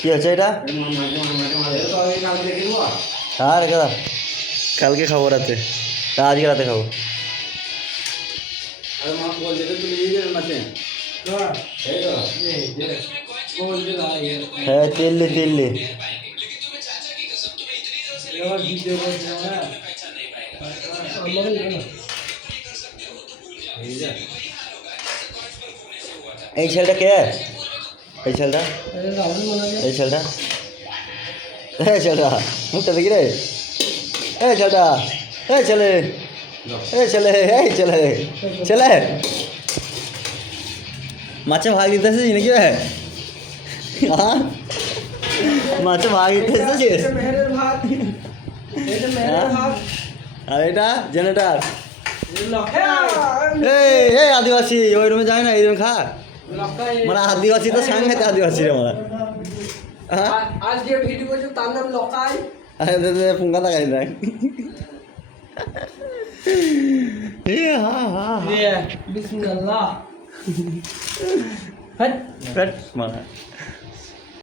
কি হচ্ছে এটা? হ্যাঁ রেখে দাও, কালকে খাবো রাতে, তা আজকে রাতে খাবো। হ্যাঁ তেল দে। এই ছেলেটা কে? এই ছেলেটা মুখটা দেখি রে। এই ছেলেটা, এই ছেলে ছেলে মাছে ভাগ দিতে এসেছিস নাকি? হ্যাঁ মাছে ভাগ দিতে এসেছিস? আর এটা জেনারেটার। এই আদিবাসী ওই রুমে যায় না, এই রুমে খা। মানে আদিবাসী তো সাংঘাতে আদিবাসী রে মানে। হ্যাঁ আজ যে ভিডিও করছে তার নাম লকাই। আরে ফুঙ্গা লাগাই না। বিসমিল্লাহ। হট হট মারা।